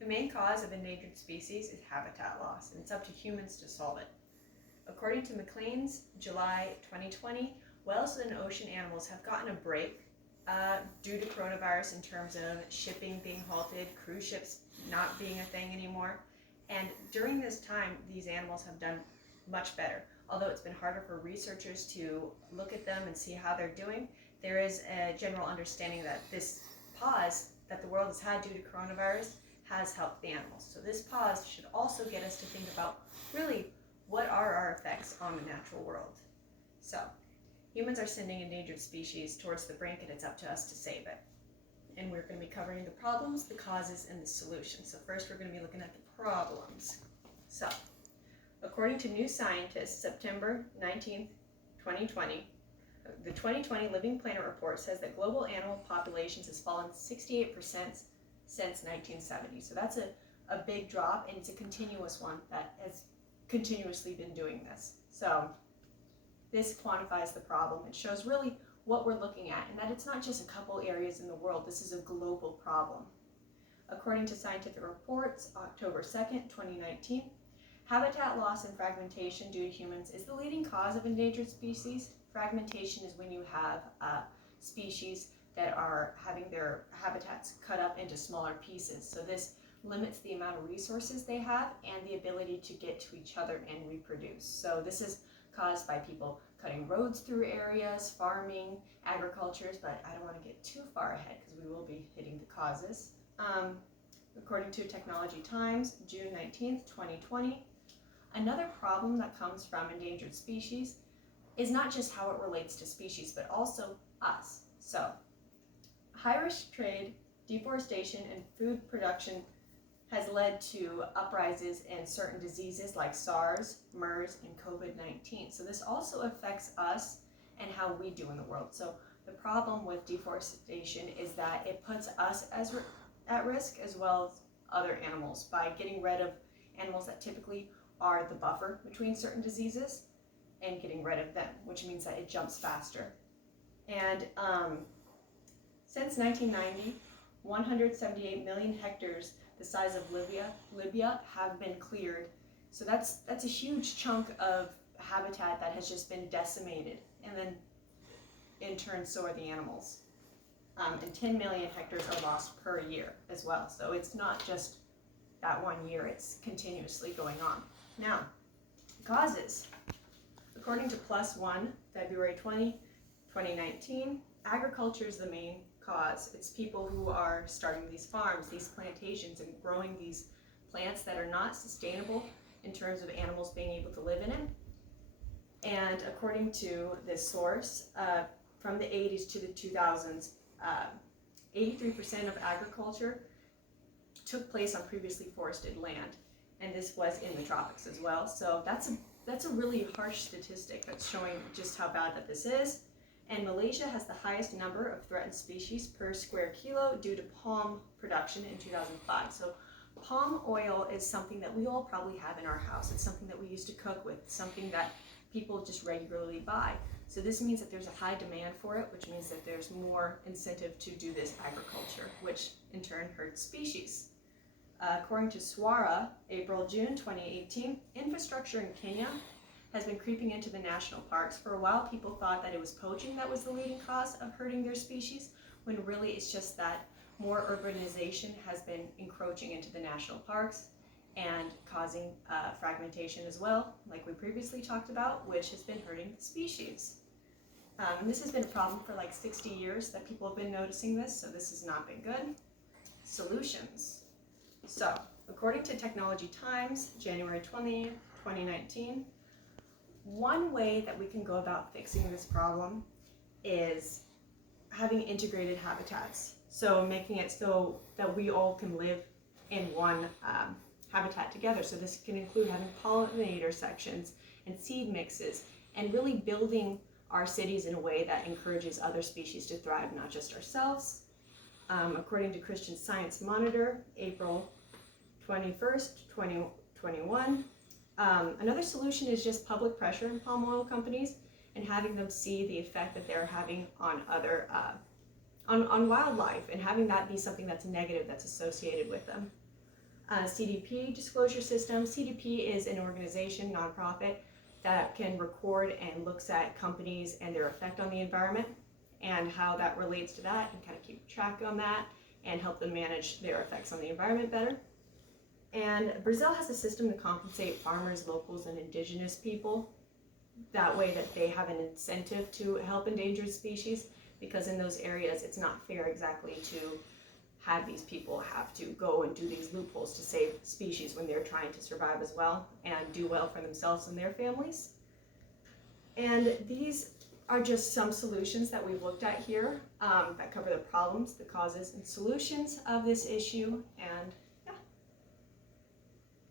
The main cause of endangered species is habitat loss, and it's up to humans to solve it. According to Maclean's July 2020, whales and ocean animals have gotten a break due to coronavirus in terms of shipping being halted, cruise ships not being a thing anymore. And during this time, these animals have done much better. Although it's been harder for researchers to look at them and see how they're doing, there is a general understanding that this pause that the world has had due to coronavirus has helped the animals. So this pause should also get us to think about really what are our effects on the natural world. So humans are sending endangered species towards the brink, and it's up to us to save it. And we're going to be covering the problems, the causes, and the solutions. So first we're going to be looking at the problems. So according to New Scientist, September 19th, 2020, the 2020 Living Planet report says that global animal populations has fallen 68% since 1970. So that's a big drop, and it's a continuous one that has continuously been doing this. So this quantifies the problem. It shows really what we're looking at, and that it's not just a couple areas in the world. This is a global problem. According to Scientific Reports, October 2nd, 2019, habitat loss and fragmentation due to humans is the leading cause of endangered species. Fragmentation is when you have species that are having their habitats cut up into smaller pieces. So this limits the amount of resources they have and the ability to get to each other and reproduce. So this is caused by people cutting roads through areas, farming, agriculture, but I don't want to get too far ahead because we will be hitting the causes. According to Technology Times, June 19th, 2020, another problem that comes from endangered species is not just how it relates to species, but also us. So, high-risk trade, deforestation, and food production has led to uprises in certain diseases like SARS, MERS, and COVID-19. So this also affects us and how we do in the world. So the problem with deforestation is that it puts us at risk as well as other animals by getting rid of animals that typically are the buffer between certain diseases and getting rid of them, which means that it jumps faster. And since 1990, 178 million hectares the size of Libya have been cleared. So that's a huge chunk of habitat that has just been decimated, and then in turn so are the animals. And 10 million hectares are lost per year as well. So it's not just that 1 year, it's continuously going on. Now, causes. According to Plus One, February 20, 2019, agriculture is the main cause. It's people who are starting these farms, these plantations, and growing these plants that are not sustainable in terms of animals being able to live in it. And according to this source, from the 80s to the 2000s, 83% of agriculture took place on previously forested land, and this was in the tropics as well. So that's a really harsh statistic that's showing just how bad that this is. And Malaysia has the highest number of threatened species per square kilo due to palm production in 2005. So palm oil is something that we all probably have in our house. It's something that we used to cook with, something that people just regularly buy. So this means that there's a high demand for it, which means that there's more incentive to do this agriculture, which in turn hurts species. According to SWARA, April-June 2018, infrastructure in Kenya has been creeping into the national parks. For a while, people thought that it was poaching that was the leading cause of hurting their species, when really it's just that more urbanization has been encroaching into the national parks and causing fragmentation as well, like we previously talked about, which has been hurting the species. This has been a problem for like 60 years that people have been noticing this, so this has not been good. Solutions. So, according to Technology Times, January 20, 2019, one way that we can go about fixing this problem is having integrated habitats. So making it so that we all can live in one habitat together. So this can include having pollinator sections and seed mixes, and really building our cities in a way that encourages other species to thrive, not just ourselves. According to Christian Science Monitor, April 21st, 2021, another solution is just public pressure on palm oil companies and having them see the effect that they're having on other, on wildlife, and having that be something that's negative that's associated with them. CDP disclosure system. CDP is an organization, nonprofit, that can record and looks at companies and their effect on the environment and how that relates to that, and kind of keep track on that and help them manage their effects on the environment better. And Brazil has a system to compensate farmers, locals, and indigenous people. That way that they have an incentive to help endangered species, because in those areas it's not fair exactly to have these people have to go and do these loopholes to save species when they're trying to survive as well and do well for themselves and their families. And these are just some solutions that we've looked at here that cover the problems, the causes, and solutions of this issue. And